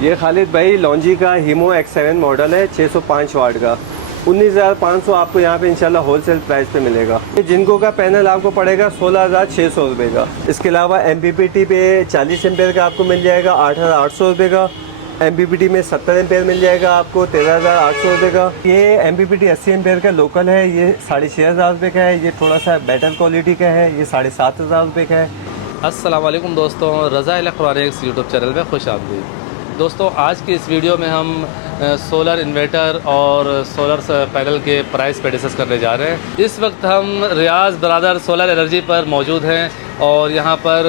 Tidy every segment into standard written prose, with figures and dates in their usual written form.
ये खालिद भाई लॉन्जी का हीमो X7 मॉडल है 605 वाट का 19,500 आपको यहाँ पे इंशाल्लाह होलसेल प्राइस पे मिलेगा। ये जिनको का पैनल आपको पड़ेगा 16,600 रुपये का। इसके अलावा MPPT पे 40 एम्पेयर का आपको मिल जाएगा 8,800 रुपये का। MPPT में 70 एम्पेयर मिल जाएगा आपको 13,800 रुपये का। ये MPPT 80 एम्पेयर का लोकल है, ये 6,500 रुपये का है। ये थोड़ा सा बेटर क्वालिटी का है, ये 7,500 रुपये का है। अस्सलाम वालेकुम दोस्तों, रज़ा इलेक्ट्रॉनिक्स यूट्यूब चैनल में खुश आमदीद। दोस्तों आज की इस वीडियो में हम सोलर इन्वर्टर और सोलर पैनल के प्राइस पे डिस्कस करने जा रहे हैं। इस वक्त हम रियाज ब्रदर सोलर एनर्जी पर मौजूद हैं और यहाँ पर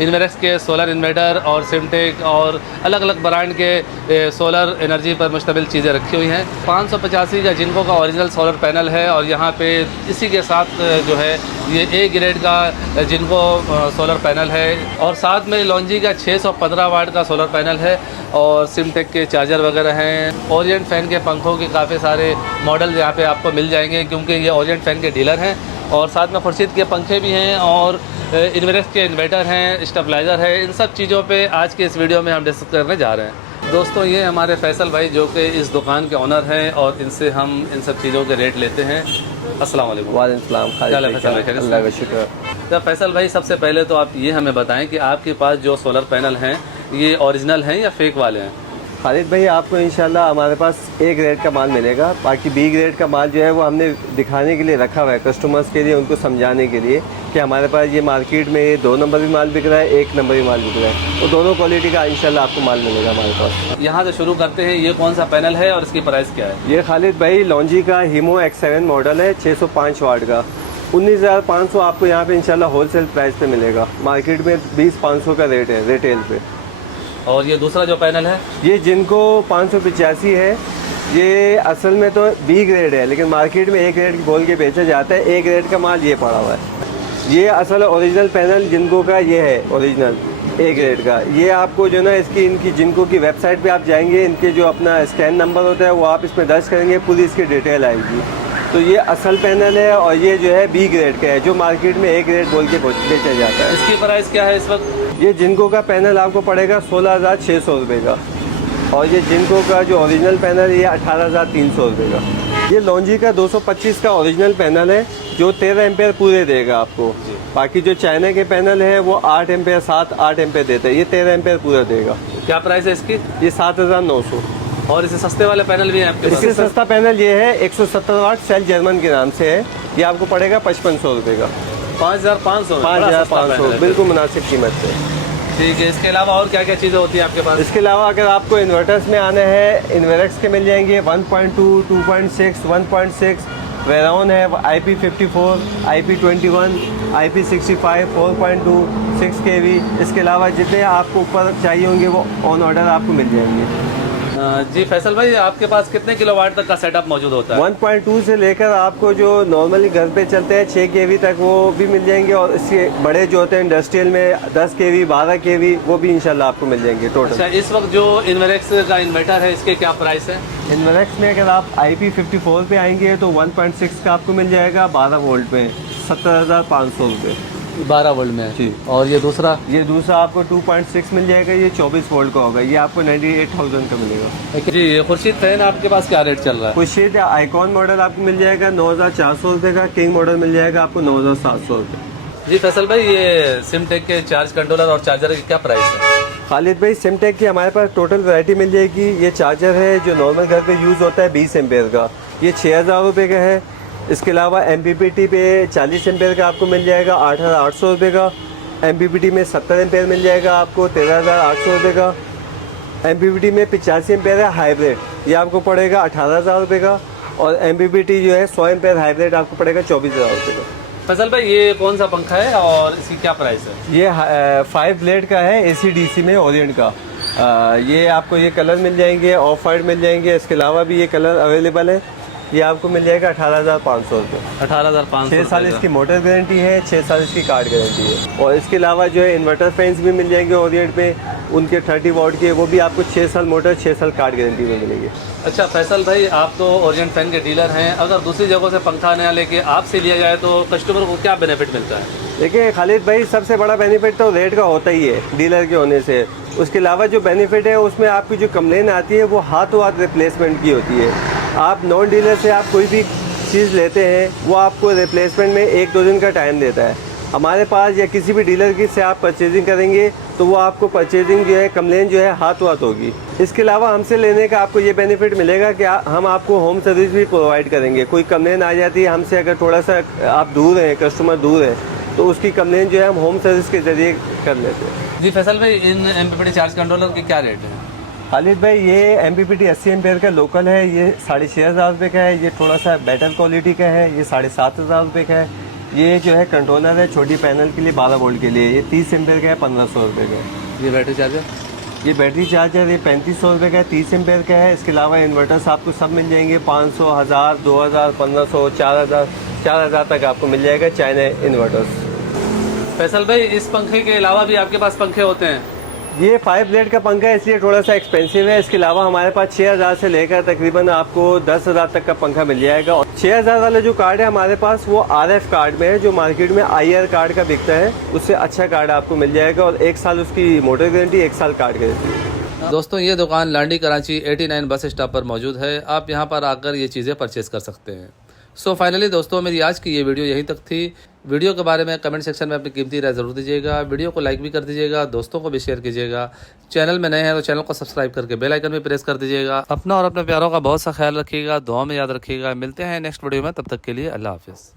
इन्वेरेक्स के सोलर इन्वर्टर और सिमटेक और अलग अलग ब्रांड के सोलर एनर्जी पर मुश्तमिल चीज़ें रखी हुई हैं। 585 का जिनको का ओरिजिनल सोलर पैनल है और यहाँ पे इसी के साथ जो है ये A ग्रेड का जिनको सोलर पैनल है और साथ में लॉन्जी का 615 वाट का सोलर पैनल है और सिमटेक के चार्जर वगैरह हैं। ओरिएंट फ़ैन के पंखों के काफ़ी सारे मॉडल यहाँ पे आपको मिल जाएंगे क्योंकि ये ओरिएंट फ़ैन के डीलर हैं और साथ में खुर्शीद के पंखे भी हैं और इन्वेरेक्स के इन्वर्टर हैं, स्टेबलाइज़र है। इन सब चीज़ों पे आज के इस वीडियो में हम डिस्कस करने जा रहे हैं। दोस्तों ये हमारे फैसल भाई जो कि इस दुकान के ऑनर हैं और इनसे हम इन सब चीज़ों के रेट लेते हैं। अस्सलाम वालेकुम। वालेकुम सलाम। अल्लाह का शुक्र। तो फैसल भाई सबसे पहले तो आप ये हमें बताएं कि आपके पास जो सोलर पैनल हैं ये ओरिजिनल हैं या फेक वाले हैं? खालिद भाई आपको इंशाल्लाह हमारे पास A ग्रेड का माल मिलेगा, बाकी B ग्रेड का माल जो है वो हमने दिखाने के लिए रखा हुआ है कस्टमर्स के लिए, उनको समझाने के लिए कि हमारे पास ये मार्केट में ये 2 नंबर भी माल बिक रहा है, 1 नंबर भी माल बिक रहा है, तो दोनों क्वालिटी का इंशाल्लाह आपको माल मिलेगा हमारे पास। यहाँ से शुरू करते हैं, ये कौन सा पैनल है और इसकी प्राइस क्या है? ये खालिद भाई लॉन्जी का हीमो X7 मॉडल है 605 वाट का 19,500 आपको यहाँ पे इंशाल्लाह होलसेल प्राइस पे मिलेगा। मार्केट में 20,500 का रेट है रिटेल पे। और ये दूसरा जो पैनल है ये जिनको 585 है, ये असल में तो B ग्रेड है लेकिन मार्केट में A ग्रेड बोल के बेचा जाता है। A ग्रेड का माल ये पड़ा हुआ है। ये असल ओरिजिनल पैनल जिनको का ये है ओरिजिनल A ग्रेड का। ये आपको जो ना इसकी इनकी जिनको की वेबसाइट पे आप जाएंगे, इनके जो अपना स्कैन नंबर होता है वो आप इसमें दर्ज करेंगे, पूरी इसकी डिटेल आएगी। तो ये असल पैनल है और ये जो है B ग्रेड का है जो मार्केट में A ग्रेड बोल के बेचा जाता है। इसकी प्राइस क्या है इस वक्त? ये जिनको का पैनल आपको पड़ेगा 16,600 रुपये का और ये जिनको का जो ओरिजिनल पैनल है ये 18,300 रुपये का। ये लॉन्जी का 225 का ओरिजिनल पैनल है जो 13 एम्पेयर पूरे देगा आपको। बाकी जो चाइना के पैनल है वो 8 एम्पेयर 7-8 एम्पेयर देता है, ये 13 एम्पेयर पूरा देगा। क्या प्राइस है इसकी? ये 7,900। और इससे सस्ते वाले पैनल भी हैं आपके पास? इससे सस्ता पैनल ये है 170 वाट सेल जर्मन के नाम से है, ये आपको पड़ेगा 5,500 रुपये का। 5,500 5,500 बिल्कुल मुनासिब कीमत से। ठीक है। इसके अलावा और क्या क्या चीज़ें होती हैं आपके पास? इसके अलावा अगर आपको इन्वर्टर्स में आना है, इन्वेरेक्स के मिल जाएंगे 1.2, 2.6, 1.6, वेरॉन है, IP54, IP21, IP65, 4.2, 6 kV। इसके अलावा जितने आपको ऊपर चाहिए होंगे वो ऑन ऑर्डर आपको मिल जाएंगे। जी फैसल भाई आपके पास कितने किलोवाट तक का सेटअप मौजूद होता है? 1.2 से लेकर आपको जो नॉर्मली घर पे चलते हैं 6 kV तक वो भी मिल जाएंगे और इसके बड़े जो होते हैं इंडस्ट्रियल में 10 kV 12 kV वो भी इंशाल्लाह आपको मिल जाएंगे टोटल। अच्छा, इस वक्त जो इन्वेरेक्स का इन्वर्टर है इसके क्या प्राइस है? इन्वेरेक्स में अगर आप IP54 पे आएंगे तो 1.6 का आपको मिल जाएगा 12 वोल्ट पे 17,500 रुपये 12 वोल्ट में जी। और ये दूसरा आपको 2.6 मिल जाएगा, ये 24 वोल्ट का होगा, ये आपको 98,000 का मिलेगा। जी। ये खुर्शीद फैन आपके पास क्या रेट चल रहा है? खुर्शीद आइकॉन मॉडल आपको मिल जाएगा 9,400 रुपये का, किंग मॉडल मिल जाएगा आपको 9,700 रुपये। जी फैसल भाई ये सिमटेक के चार्ज कंट्रोलर और चार्जर की क्या प्राइस है? खालिद भाई सिमटेक की हमारे पास टोटल वैरायटी मिल जाएगी। ये चार्जर है जो नॉर्मल घर पे यूज़ होता है 20 एम्पेयर का, ये 6,000 रुपये का है। इसके अलावा MPPT पे 40 एम्पेयर का आपको मिल जाएगा 8,800 रुपये का। MPPT में 70 एम्पेयर मिल जाएगा आपको 13,800 रुपये का। MPPT में 85 एम्पेयर है हाइब्रिड, ये आपको पड़ेगा 18,000 रुपये का और MPPT जो है 100 एम्पेयर हाइब्रिड आपको पड़ेगा 24,000 रुपये का। फैसल भाई ये कौन सा पंखा है और इसकी क्या प्राइस है? ये 5 ब्लेड का है AC/DC में ओरिएंट का। ये आपको ये कलर मिल जाएंगे, ऑफ वाइट मिल जाएंगे, इसके अलावा भी ये कलर अवेलेबल है। ये आपको मिल जाएगा 18,500 रुपये। 18,500। 6 साल इसकी मोटर गारंटी है, 6 साल इसकी कार्ड गारंटी है। और इसके अलावा जो है इन्वर्टर फैंस भी मिल जाएंगे ओरिएंट में उनके 30 वॉट की है, वो भी आपको 6 साल मोटर 6 साल कार्ड गारंटी में मिलेगी। अच्छा फैसल भाई, आप तो ओरिएंट फैन के डीलर हैं, अगर दूसरी जगहों से पंखा नया लेके आपसे लिया जाए तो कस्टमर को क्या बेनिफिट मिलता है? देखिए खालिद भाई, सबसे बड़ा बेनिफिट तो रेट का होता ही है डीलर के होने से। उसके अलावा जो बेनिफिट है उसमें आपकी जो कंप्लेन आती है वो हाथों हाथ रिप्लेसमेंट की होती है। आप नॉन डीलर से आप कोई भी चीज़ लेते हैं वो आपको रिप्लेसमेंट में 1-2 दिन का टाइम देता है। हमारे पास या किसी भी डीलर की से आप परचेजिंग करेंगे तो वो आपको परचेजिंग जो है कंप्लेन जो है हाथों हाथ होगी। इसके अलावा हमसे लेने का आपको ये बेनिफिट मिलेगा कि हम आपको होम सर्विस भी प्रोवाइड करेंगे। कोई कंप्लेन आ जाती है हमसे, अगर थोड़ा सा आप दूर हैं, कस्टमर दूर है, तो उसकी कंप्लेन जो है हम होम सर्विस के ज़रिए कर लेते हैं। जी फैसल भाई, इन MPPT चार्ज कंट्रोलर के क्या रेट है? खालिद भाई, ये MPPT 80 एम्पेयर का लोकल है, ये 6,500 रुपये का है। ये थोड़ा सा बेटर क्वालिटी का है, ये 7,500 रुपये का है। ये जो है कंट्रोलर है छोटी पैनल के लिए 12 वोल्ट के लिए, ये 30 एम्पेयर का है, 1,500 रुपये का है। ये बैटरी चार्जर? ये बैटरी चार्जर ये 3,500 रुपये का है, 30 एम्पेयर का है। इसके अलावा इन्वर्टर्स आपको सब मिल जाएंगे, 500, 1000, 2000, 1500, 4000 तक आपको मिल जाएगा चाइना इन्वर्टर्स। फैसल भाई, इस पंखे के अलावा भी आपके पास पंखे होते हैं? ये 5 ब्लेड का पंखा है, इसलिए थोड़ा सा एक्सपेंसिव है। इसके अलावा हमारे पास 6,000 से लेकर तकरीबन आपको 10,000 तक का पंखा मिल जाएगा। और 6,000 वाला जो कार्ड है हमारे पास वो RF कार्ड में है, जो मार्केट में IR कार्ड का बिकता है, उससे अच्छा कार्ड आपको मिल जाएगा। और 1 साल उसकी मोटर गारंटी, 1 साल कार्ड गारंटी। दोस्तों, ये दुकान लांडी कराची 89 बस स्टॉप पर मौजूद है। आप यहाँ पर आकर ये चीज़ें परचेज़ कर सकते हैं। सो फाइनली दोस्तों, मेरी आज की ये वीडियो यहीं तक थी। वीडियो के बारे में कमेंट सेक्शन में अपनी कीमती राय ज़रूर दीजिएगा। वीडियो को लाइक भी कर दीजिएगा, दोस्तों को भी शेयर कीजिएगा। चैनल में नए हैं तो चैनल को सब्सक्राइब करके बेल आइकन भी प्रेस कर दीजिएगा। अपना और अपने प्यारों का बहुत सा ख्याल रखिएगा, दुआ में याद रखिएगा। मिलते हैं नेक्स्ट वीडियो में, तब तक के लिए अल्लाह हाफिज़।